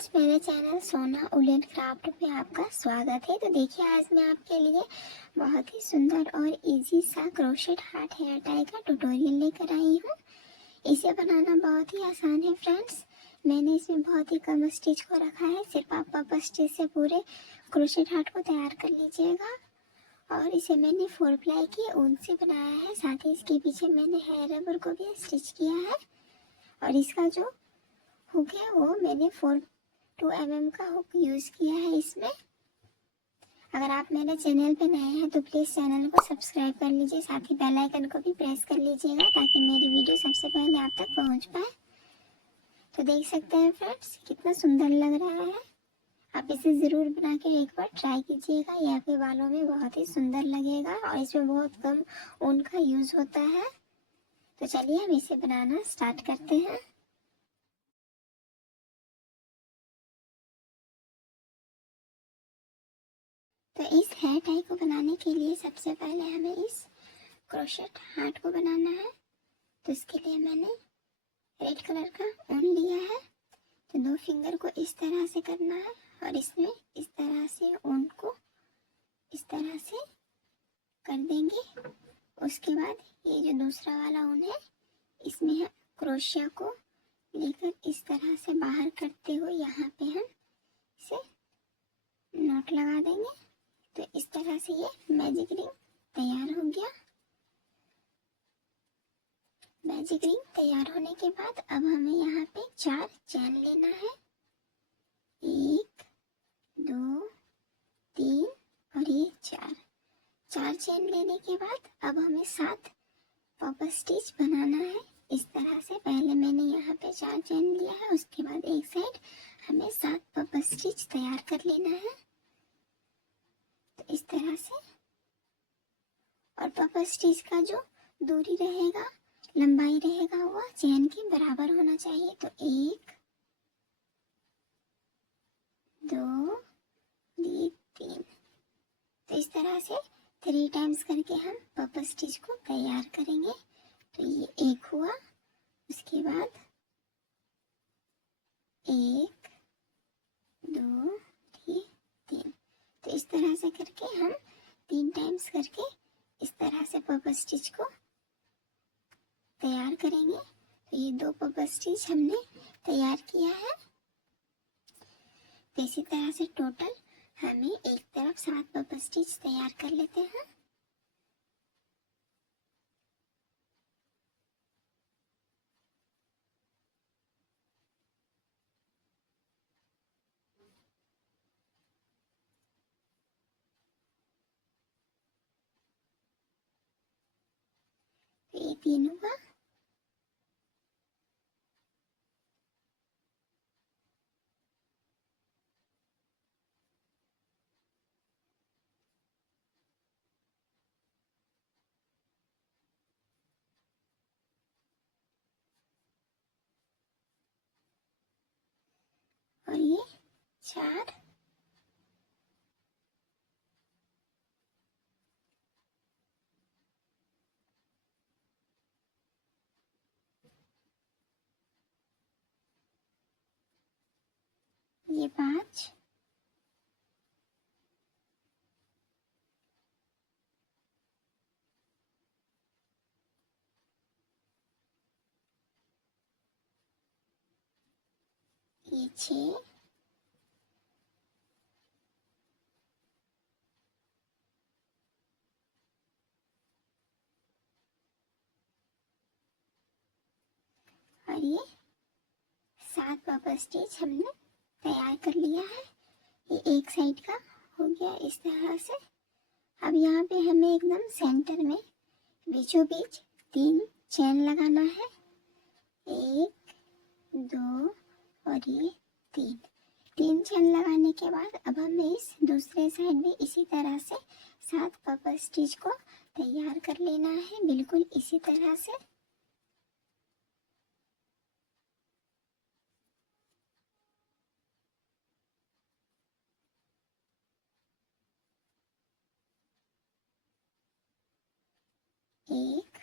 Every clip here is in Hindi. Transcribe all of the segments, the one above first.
फ्रेंड्स, मेरे चैनल सोना उलेन क्राफ्ट पे आपका स्वागत है। तो देखिए, आज मैं आपके लिए बहुत ही सुंदर और इजी सा क्रोशेट हार्ट हेयर टाई का ट्यूटोरियल लेकर आई हूँ। इसे बनाना बहुत ही आसान है फ्रेंड्स। मैंने इसमें बहुत ही कम स्टिच को रखा है, सिर्फ आप पापा स्टिच से पूरे क्रोशेट हार्ट को तैयार कर लीजिएगा। और इसे मैंने 4 प्लाई की ऊन से बनाया है, साथ ही इसके पीछे मैंने हेयर रबर को भी स्टिच किया है। और इसका जो हुक है वो मैंने 4 mm का हुक यूज़ किया है इसमें। अगर आप मेरे चैनल पे नए हैं तो प्लीज़ चैनल को सब्सक्राइब कर लीजिए, साथ ही बेल आइकन को भी प्रेस कर लीजिएगा ताकि मेरी वीडियो सबसे पहले आप तक पहुंच पाए। तो देख सकते हैं फ्रेंड्स, कितना सुंदर लग रहा है। आप इसे ज़रूर बना के एक बार ट्राई कीजिएगा, ये आपके बालों में बहुत ही सुंदर लगेगा और इसमें बहुत कम ऊन का यूज़ होता है। तो चलिए हम इसे बनाना स्टार्ट करते हैं। तो इस हेयर टाई को बनाने के लिए सबसे पहले हमें इस क्रोशेट हार्ट को बनाना है। तो इसके लिए मैंने रेड कलर का ऊन लिया है। तो 2 फिंगर को इस तरह से करना है और इसमें इस तरह से ऊन को इस तरह से कर देंगे। उसके बाद ये जो दूसरा वाला ऊन है, इसमें हम क्रोशिया को लेकर इस तरह से बाहर करते हुए यहाँ पे हम इसे नॉट लगा देंगे। तो इस तरह से ये मैजिक रिंग तैयार हो गया। मैजिक रिंग तैयार होने के बाद अब हमें यहाँ पे 4 चैन लेना है। 1 2 3 और ये 4 चैन लेने के बाद अब हमें 7 पॉप स्टिच बनाना है। इस तरह से पहले मैंने यहाँ पे 4 चैन लिया है, उसके बाद एक साइड हमें 7 पॉप स्टिच तैयार कर लेना है। तो इस तरह से, और पॉप स्टिच का जो दूरी रहेगा, लंबाई रहेगा, वो चैन के बराबर होना चाहिए। तो 1 2 3। तो इस तरह से 3 टाइम्स करके हम पॉप स्टिच को तैयार करेंगे। तो ये एक हुआ, उसके बाद 1 2 3। तो इस तरह से करके हम 3 टाइम्स करके इस तरह से पॉप स्टिच को तैयार करेंगे। तो ये 2 पॉप स्टिच हमने तैयार किया है। तो इसी तरह से टोटल हमें एक तरफ 7 पॉप स्टिच तैयार कर लेते हैं। तो ये 3 हुआ। और ये 4। ये 5। ये 6। और ये 7 पॉप स्टिच हमने तैयार कर लिया है। ये एक साइड का हो गया इस तरह से। अब यहाँ पे हमें एकदम सेंटर में बीचों बीच 3 चैन लगाना है। 1 2 और ये 3 चैन लगाने के बाद अब हमें इस दूसरे साइड भी इसी तरह से 7 पॉप स्टिच को तैयार कर लेना है, बिल्कुल इसी तरह से। एक,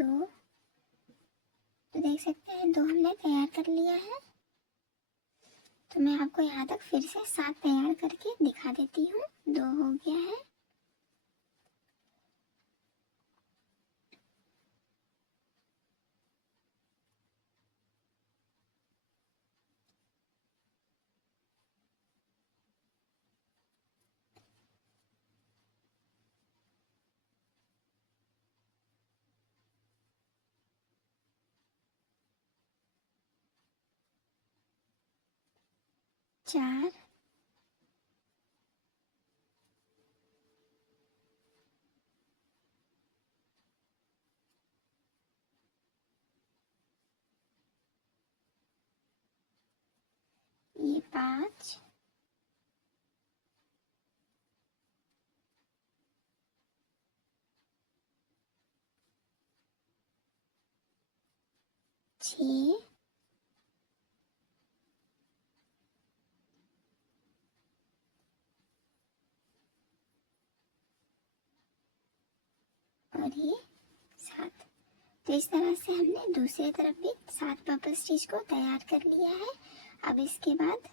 दो, तो देख सकते हैं 2 हमने तैयार कर लिया है। तो मैं आपको यहाँ तक फिर से 7 तैयार करके दिखा देती हूँ। 2 हो गया है। चार, ये 5, 6, और ये 7। तो इस तरह से हमने दूसरी तरफ भी 7 बबल स्टिच को तैयार कर लिया है। अब इसके बाद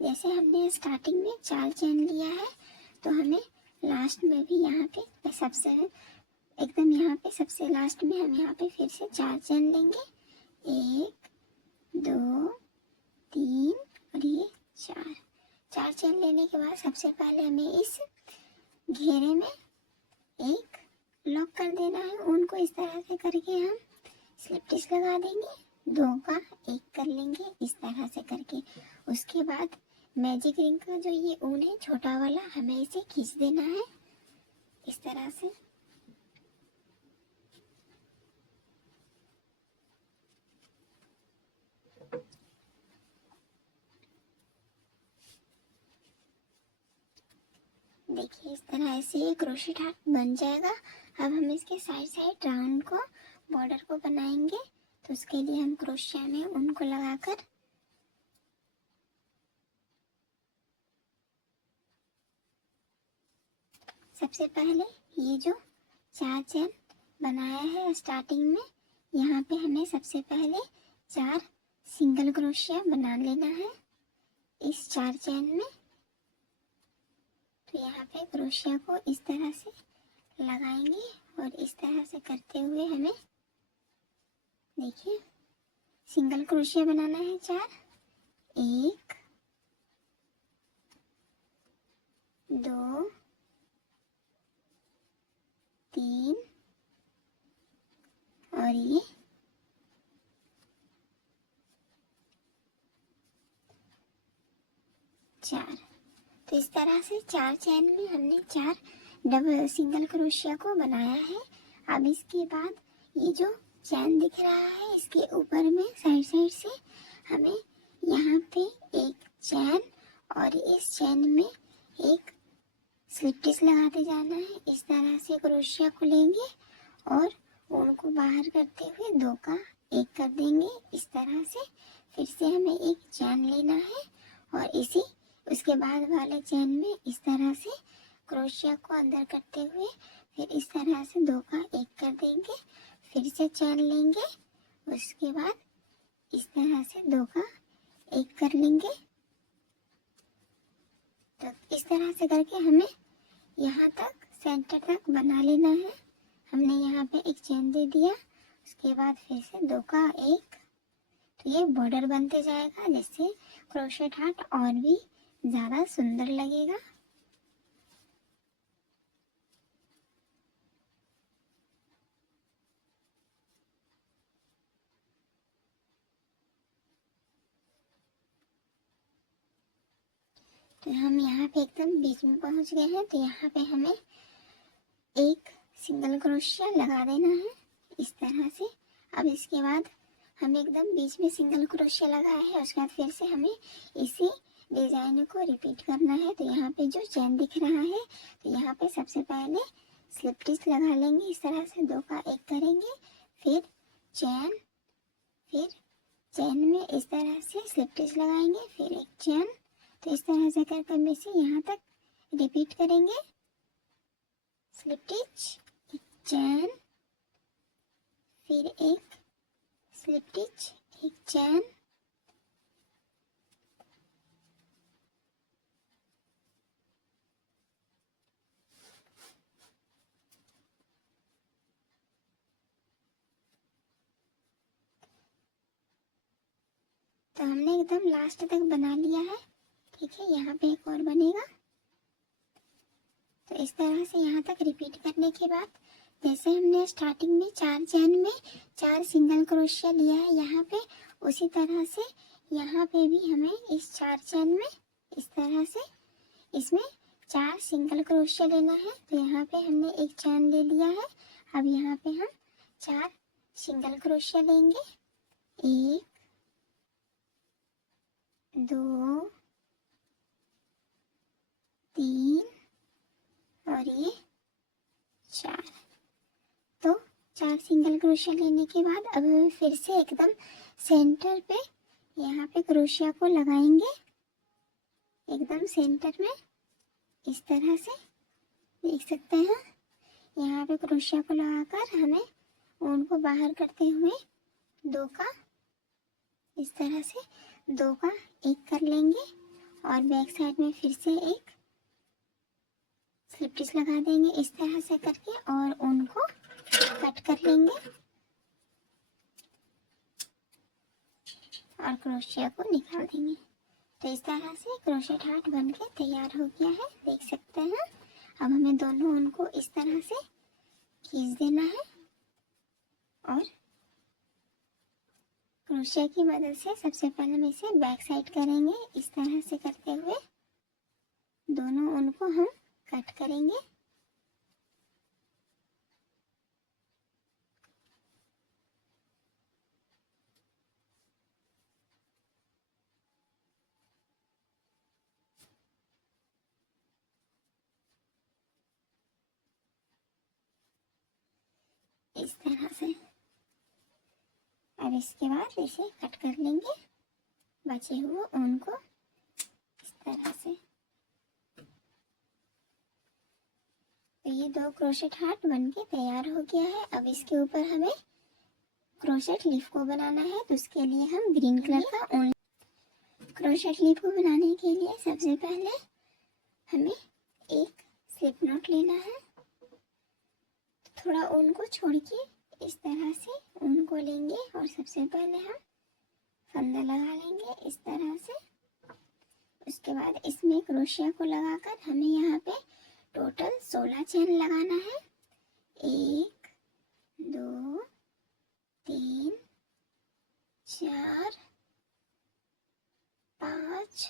जैसे हमने स्टार्टिंग में 4 चेन लिया है, तो हमें लास्ट में भी यहाँ पे सबसे एकदम यहाँ पे सबसे लास्ट में हम यहाँ पे फिर से 4 चेन लेंगे। 1, 2, 3 और ये 4। 4 चेन लेने के बाद सबसे पहले हमें इस घेरे में एक लॉक कर देना है। ऊन को इस तरह से करके हम स्लिप स्टिच लगा देंगे। 2 का 1 कर लेंगे इस तरह से करके। उसके बाद मैजिक रिंग का जो ये ऊन है छोटा वाला, हमें इसे खींच देना है इस तरह से। देखिए इस तरह से ये क्रोशेट हार्ट बन जाएगा। अब हम इसके साइड साइड राउंड को बॉर्डर को बनाएंगे। तो उसके लिए हम क्रोशिया में ऊन को लगाकर सबसे पहले ये जो 4 चेन बनाया है स्टार्टिंग में, यहाँ पे हमें सबसे पहले 4 सिंगल क्रोशिया बना लेना है इस 4 चेन में। तो यहाँ पे क्रोशिया को इस तरह से लगाएंगे और इस तरह से करते हुए हमें देखिए सिंगल क्रोशिया बनाना है 4। 1, 2, 3 और ये 4। तो इस तरह से 4 चेन में हमने 4 डबल सिंगल क्रोशिया को बनाया है। अब इसके बाद ये जो चैन दिख रहा है इसके ऊपर में साइड साइड से हमें यहाँ पे एक चैन और इस चैन में एक स्लिप स्टिच लगाते जाना है। इस तरह से क्रोशिया को लेंगे और ऊन को बाहर करते हुए 2 का 1 कर देंगे इस तरह से। फिर से हमें एक चैन लेना है और इसी उसके बाद वाले चैन में इस तरह से क्रोशिया को अंदर करते हुए फिर इस तरह से 2 का 1 कर देंगे। फिर से चैन लेंगे, उसके बाद इस तरह से 2 का 1 कर लेंगे। तो इस तरह से करके हमें यहाँ तक सेंटर तक बना लेना है। हमने यहाँ पे एक चेन दे दिया, उसके बाद फिर से 2 का 1। तो ये बॉर्डर बनते जाएगा जिससे क्रोशेट हार्ट और भी ज़्यादा सुंदर लगेगा। तो हम यहाँ पे एकदम बीच में पहुँच गए हैं। तो यहाँ पे हमें एक सिंगल क्रोशिया लगा देना है इस तरह से। अब इसके बाद हम एकदम बीच में सिंगल क्रोशिया लगाया है, उसके बाद फिर से हमें इसी डिजाइन को रिपीट करना है। तो यहाँ पे जो चैन दिख रहा है, तो यहाँ पे सबसे पहले स्लिप स्टिच लगा लेंगे इस तरह से, 2 का 1 करेंगे, फिर चैन, फिर चैन में इस तरह से स्लिप स्टिच लगाएंगे, फिर एक चैन। तो इस तरह से करके हम इसे यहाँ तक रिपीट करेंगे। स्लिप स्टिच, एक चैन, फिर एक स्लिप स्टिच, एक चैन, तो हमने एकदम लास्ट तक बना लिया है। ठीक है, यहाँ पे एक और बनेगा। तो इस तरह से यहाँ तक रिपीट करने के बाद जैसे हमने स्टार्टिंग में 4 चैन में 4 सिंगल क्रोशिया लिया है यहाँ पे, उसी तरह से यहाँ पे भी हमें इस 4 चैन में इस तरह से इसमें 4 सिंगल क्रोशिया लेना है। तो यहाँ पे हमने एक चैन ले लिया है। अब यहाँ पे हम 4 सिंगल क्रोशिया लेंगे। 1 2 3 और ये 4। तो 4 सिंगल क्रोशिया लेने के बाद अब हम फिर से एकदम सेंटर पे यहाँ पे क्रोशिया को लगाएंगे, एकदम सेंटर में इस तरह से देख सकते हैं। यहाँ पे क्रोशिया को लगाकर हमें ऊन को बाहर करते हुए 2 का इस तरह से 2 का एक कर लेंगे और बैक साइड में फिर से एक स्लिप स्टिच लगा देंगे इस तरह से करके और ऊन को कट कर लेंगे और क्रोशिया को निकाल देंगे। तो इस तरह से क्रोशेट हार्ट बनके तैयार हो गया है, देख सकते हैं। अब हमें दोनों ऊन को इस तरह से खींच देना है और क्रोशिया की मदद से सबसे पहले हम इसे बैक साइड करेंगे। इस तरह से करते हुए दोनों ऊन को हम कट करेंगे। इस तरह से अब इसके बाद इसे कट कर लेंगे बचे हुए ऊन को इस तरह से। तो ये 2 क्रोशेट हार्ट बनके तैयार हो गया है। अब इसके ऊपर हमें क्रोशेट लीफ को बनाना है। तो उसके लिए हम ग्रीन कलर का ऊन, क्रोशेट लीफ को बनाने के लिए सबसे पहले हमें एक स्लिप नॉट लेना है। थोड़ा ऊन को छोड़ के इस तरह से ऊन को लेंगे और सबसे पहले हम फंदा लगा लेंगे इस तरह से। उसके बाद इसमें क्रोशिया को लगाकर हमें यहाँ पे टोटल 16 चेन लगाना है। 1 2 3 4 5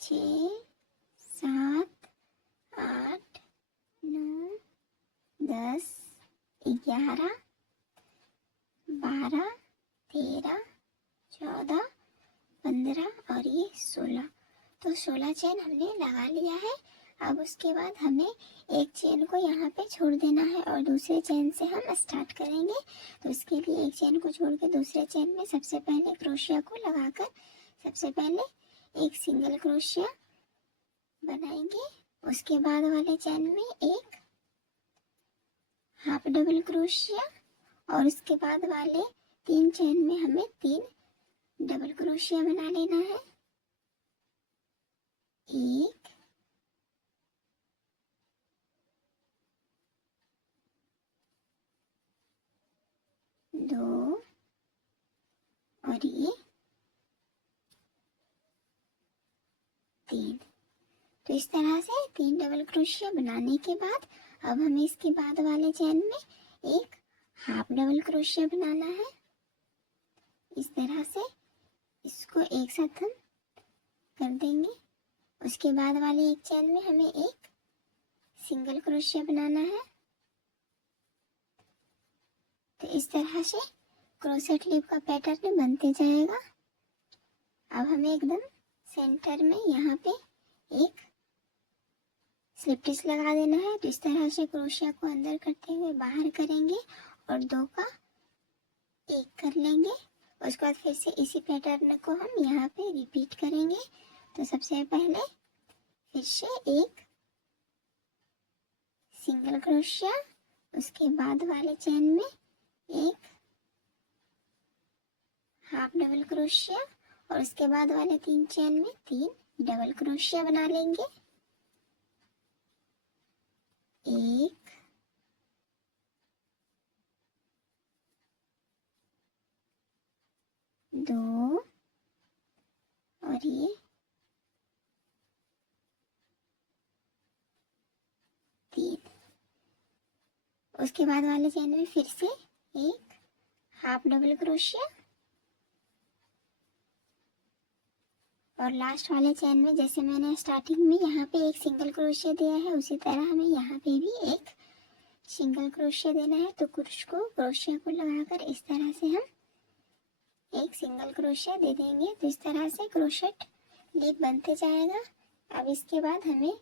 6 7 8 9 10 11 12 13 14 15 और ये 16। तो 16 चेन हमने लगा लिया है। अब उसके बाद हमें एक चेन को यहाँ पे छोड़ देना है और दूसरे चेन से हम स्टार्ट करेंगे। तो इसके लिए एक चेन को छोड़ के दूसरे चेन में सबसे पहले क्रोशिया को लगाकर सबसे पहले एक सिंगल क्रोशिया बनाएंगे। उसके बाद वाले चेन में एक हाफ डबल क्रोशिया और उसके बाद वाले 3 चेन में हमें 3 डबल क्रोशिया बना लेना है। 1 2 और ये 3। तो इस तरह से 3 डबल क्रोशिया बनाने के बाद अब हमें इसके बाद वाले चेन में एक हाफ डबल क्रोशिया बनाना है। इस तरह से इसको एक साथ हम कर देंगे। उसके बाद वाले एक चेन में हमें एक सिंगल क्रोशिया बनाना है। तो इस तरह से क्रोशेट लीफ का पैटर्न बनते जाएगा। अब हमें एकदम सेंटर में यहाँ पे एक स्लिप स्टिच लगा देना है। तो इस तरह से क्रोशिया को अंदर करते हुए बाहर करेंगे और 2 का एक कर लेंगे। उसके बाद फिर से इसी पैटर्न को हम यहाँ पे रिपीट करेंगे। तो सबसे पहले फिर से एक सिंगल क्रोशिया उसके बाद वाले चेन में एक हाफ डबल क्रोशिया और उसके बाद वाले 3 चेन में 3 डबल क्रोशिया बना लेंगे। 1 2 और ये 3। उसके बाद वाले चेन में फिर से एक हाफ डबल क्रोशिया और लास्ट वाले चेन में जैसे मैंने स्टार्टिंग में यहाँ पे एक सिंगल क्रोशिया दिया है उसी तरह हमें यहाँ पे भी एक सिंगल क्रोशिया देना है। तो क्रोशिया को लगाकर इस तरह से हम एक सिंगल क्रोशिया दे देंगे। तो इस तरह से क्रोशेट लीफ बनते जाएगा। अब इसके बाद हमें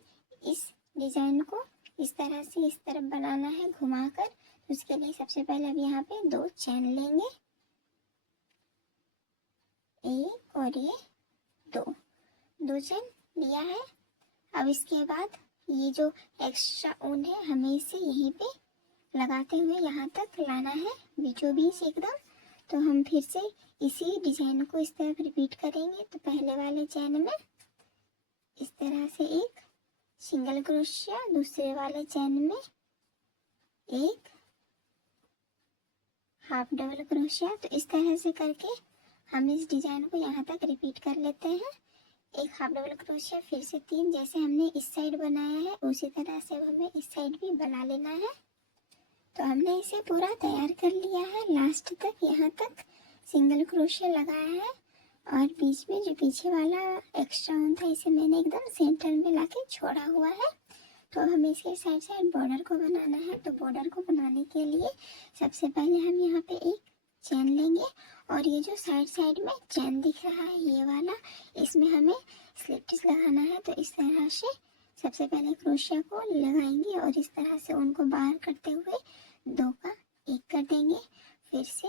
इस डिजाइन को इस तरह से इस तरफ बनाना है घुमाकर। उसके लिए सबसे पहले अब यहाँ पे 2 चेन लेंगे, एक और ये दो चेन लिया है। अब इसके बाद ये जो एक्स्ट्रा ऊन है हमें इसे यहीं पे लगाते हुए यहाँ तक लाना है बीचों बीच एकदम। तो हम फिर से इसी डिजाइन को इस तरह रिपीट करेंगे। तो पहले वाले चेन में इस तरह से एक सिंगल क्रोशिया, दूसरे वाले चेन में एक हाफ डबल क्रोशिया। तो इस तरह से करके हम इस डिजाइन को यहाँ तक रिपीट कर लेते हैं। एक हाफ डबल क्रोशिया, फिर से 3, जैसे हमने इस साइड बनाया है उसी तरह से हमें इस साइड भी बना लेना है। तो हमने इसे पूरा तैयार कर लिया है। लास्ट तक यहाँ तक सिंगल क्रोशिया लगाया है और बीच में जो पीछे वाला एक्स्ट्रा ऊन था इसे मैंने एकदम सेंटर में लाके छोड़ा हुआ है। तो हमें इसके साइड साइड बॉर्डर को बनाना है। तो बॉर्डर को बनाने के लिए सबसे पहले हम यहाँ पे एक चेन लेंगे और ये जो साइड साइड में चेन दिख रहा है ये वाला, इसमें हमें स्लिप स्टिच लगाना है। तो इस तरह से सबसे पहले क्रोशिया को लगाएंगे और इस तरह से उनको बाहर करते हुए 2 का 1 कर देंगे। फिर से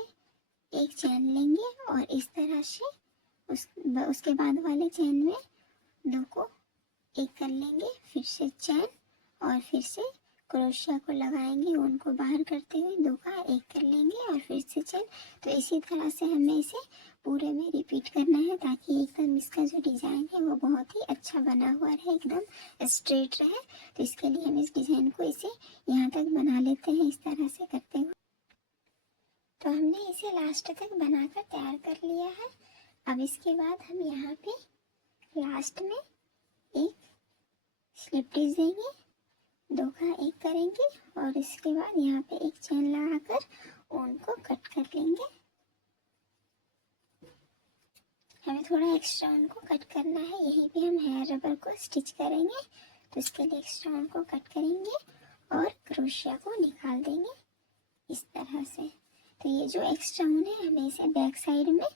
एक चेन लेंगे और इस तरह से उसके बाद वाले चेन में 2 को 1 कर लेंगे। फिर से चेन और फिर से क्रोशिया को लगाएंगे, उनको बाहर करते हुए 2 का 1 कर लेंगे और फिर से चेन। तो इसी तरह से हमें इसे पूरे में रिपीट करना है ताकि एकदम इसका जो डिज़ाइन है वो बहुत ही अच्छा बना हुआ रहे, एकदम स्ट्रेट रहे। तो इसके लिए हम इस डिज़ाइन को इसे यहाँ तक बना लेते हैं इस तरह से करते हुए। तो हमने इसे लास्ट तक बनाकर तैयार कर लिया है। अब इसके बाद हम यहाँ पे लास्ट में एक स्लिप स्टिच देंगे, 2 का 1 करेंगे और इसके बाद यहाँ पे एक चेन लगाकर ऊन को कट कर लेंगे। हमें थोड़ा एक्स्ट्रा ऊन को कट करना है, यहीं पे हम हेयर रबर को स्टिच करेंगे। तो इसके लिए एक्स्ट्रा ऊन को कट करेंगे और क्रोशिया को निकाल देंगे इस तरह से। तो ये जो एक्स्ट्रा ऊन है हमें इसे बैक साइड में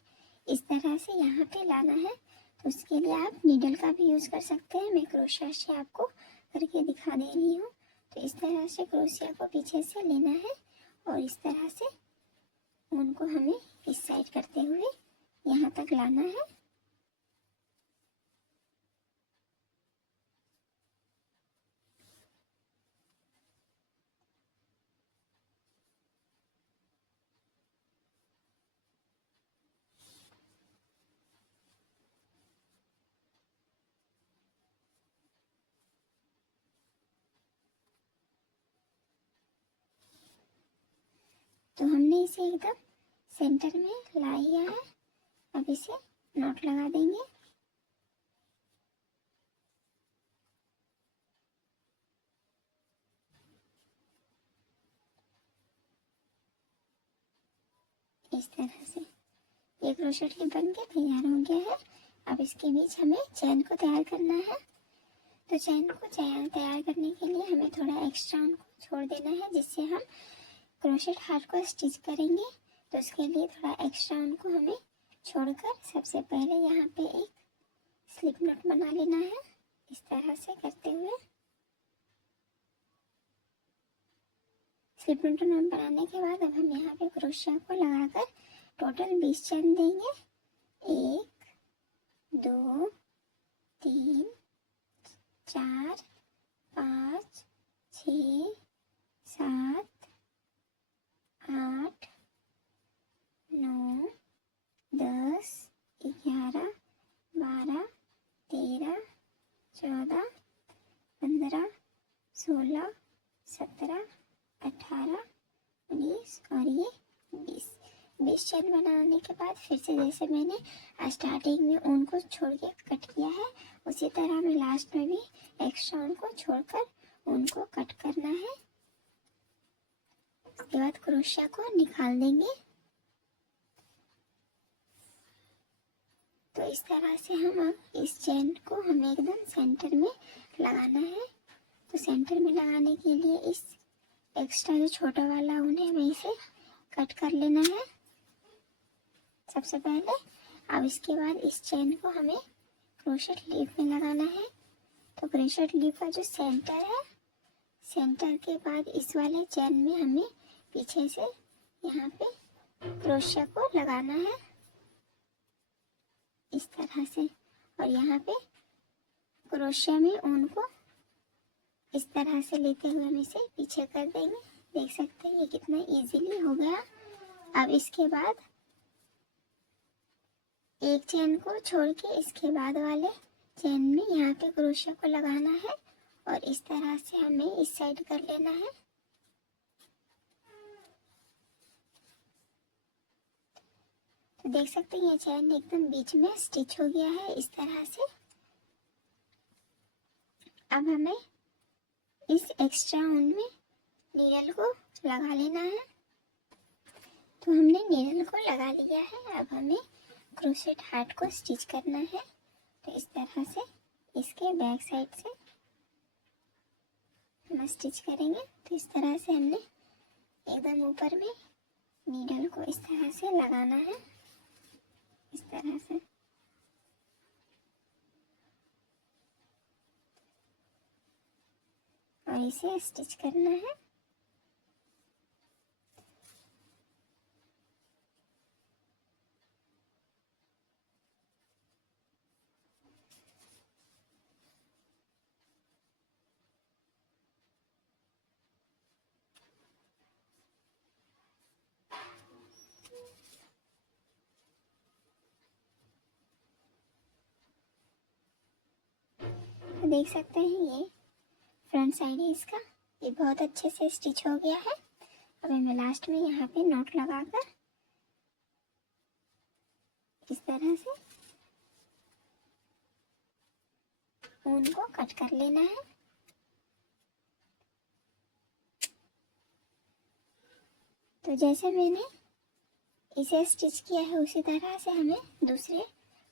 इस तरह से यहाँ पे लाना है। तो उसके लिए आप नीडल का भी यूज़ कर सकते हैं, मैं क्रोशिया से आपको करके दिखा दे रही हूँ। तो इस तरह से क्रोशिया को पीछे से लेना है और इस तरह से ऊन को हमें इस साइड करते हुए यहाँ तक लाना है। तो हमने इसे एकदम सेंटर में ला लिया है। अब इसे नॉट लगा देंगे। इस तरह से ये क्रोशेट की बन के तैयार हो गया है। अब इसके बीच हमें चैन को तैयार करना है। तो चैन को तैयार करने के लिए हमें थोड़ा एक्स्ट्रा को छोड़ देना है जिससे हम क्रोशेट हार्ट को स्टिच करेंगे। तो उसके लिए थोड़ा एक्स्ट्रा उनको हमें छोड़कर सबसे पहले यहाँ पे एक स्लिप नॉट बना लेना है इस तरह से करते हुए। स्लिप नॉट बनाने के बाद अब हम यहाँ पे क्रोशिया को लगाकर टोटल 20 चैन देंगे। 1 2 3 4 5 6 7 17, 18, 19 और ये 20 चेन बनाने के बाद फिर से जैसे मैंने स्टार्टिंग में ऊन को छोड़ के कट किया है, उसी तरह हमें लास्ट में भी एक्स्ट्रा ऊन को छोड़कर ऊन को कट करना है। उसके बाद क्रोशिया को निकाल देंगे। तो इस तरह से हम अब इस चेन को हमें एकदम सेंटर में लगाना है। तो सेंटर में लगाने के लिए इस एक्स्ट्रा जो छोटा वाला ऊन है वहीं से कट कर लेना है सबसे पहले। अब इसके बाद इस चेन को हमें क्रोशेट लीफ में लगाना है। तो क्रोशेट लीफ का जो सेंटर है, सेंटर के बाद इस वाले चेन में हमें पीछे से यहाँ पे क्रोशिया को लगाना है इस तरह से, और यहाँ पे क्रोशिया में ऊन को इस तरह से लेते हुए हम इसे पीछे कर देंगे। देख सकते हैं ये कितना इजीली हो गया। अब इसके बाद एक चेन को छोड़ के इसके बाद वाले चेन में यहाँ पे क्रोशिया को लगाना है और इस तरह से हमें इस साइड कर लेना है। तो देख सकते हैं ये चेन एकदम बीच में स्टिच हो गया है इस तरह से। अब हमें इस एक्स्ट्रा ऊन में नीडल को लगा लेना है। तो हमने नीडल को लगा लिया है। अब हमें क्रोशेट हार्ट को स्टिच करना है। तो इस तरह से इसके बैक साइड से हम स्टिच करेंगे। तो इस तरह से हमने एकदम ऊपर में नीडल को इस तरह से लगाना है, इस तरह से। और इसे स्टिच करना है। तो देख सकते हैं ये फ्रंट साइड है इसका, ये बहुत अच्छे से स्टिच हो गया है। अब मैं लास्ट में यहाँ पे नॉट लगाकर इस तरह से ऊन को कट कर लेना है। तो जैसे मैंने इसे स्टिच किया है उसी तरह से हमें दूसरे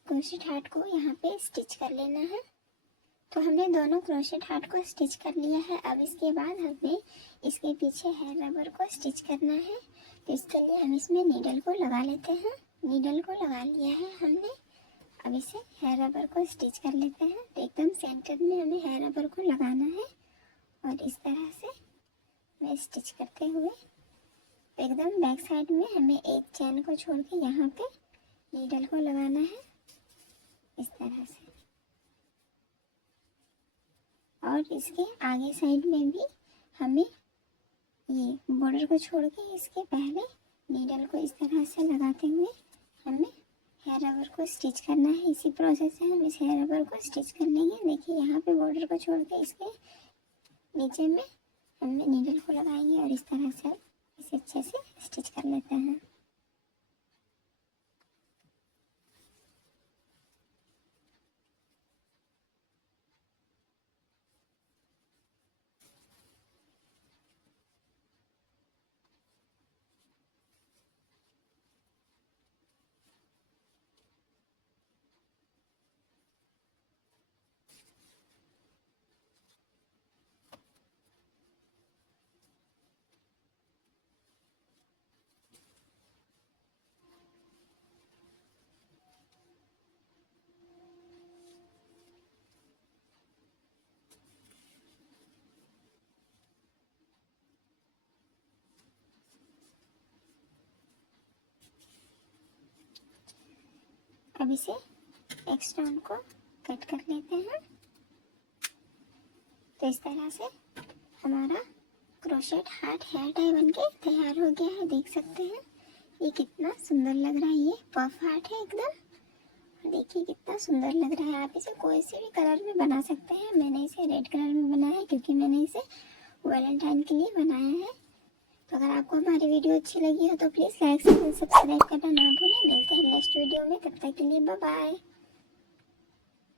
क्रोशेट हार्ट को यहाँ पे स्टिच कर लेना है। तो हमने दोनों क्रोशेट हार्ट को स्टिच कर लिया है। अब इसके बाद हमें इसके पीछे हेयर रबर को स्टिच करना है। तो इसके लिए हम इसमें नीडल को लगा लेते हैं। नीडल को लगा लिया है हमने। अब इसे हेयर रबर को स्टिच कर लेते हैं। तो एकदम सेंटर में हमें हेयर रबर को लगाना है और इस तरह से मैं स्टिच करते हुए एकदम बैक साइड में हमें एक चेन को छोड़ के यहाँ पे नीडल को लगाना है इस तरह से। और इसके आगे साइड में भी हमें ये बॉर्डर को छोड़ के इसके पहले नीडल को इस तरह से लगाते हुए हमें हेयर रबर को स्टिच करना है। इसी प्रोसेस से हम इस हेयर रबर को स्टिच कर लेंगे। देखिए यहाँ पे बॉर्डर को छोड़ के इसके नीचे में हमने नीडल को लगाएंगे और इस तरह से इसे अच्छे से स्टिच कर लेते हैं। अब इसे एक्स्ट्रा ऊन को कट कर लेते हैं। तो इस तरह से हमारा क्रोशेट हार्ट हेयर टाई बनके तैयार हो गया है। देख सकते हैं ये कितना सुंदर लग रहा है। ये पफ हार्ट है एकदम। देखिए कितना सुंदर लग रहा है। आप इसे कोई से भी कलर में बना सकते हैं। मैंने इसे रेड कलर में बनाया है क्योंकि मैंने इसे वैलेंटाइन के लिए बनाया है। तो अगर आपको हमारी वीडियो अच्छी लगी हो तो प्लीज़ लाइक शेयर सब्सक्राइब करना ना भूलें। मिलते हैं नेक्स्ट वीडियो में, तब तक के लिए बाय बाय।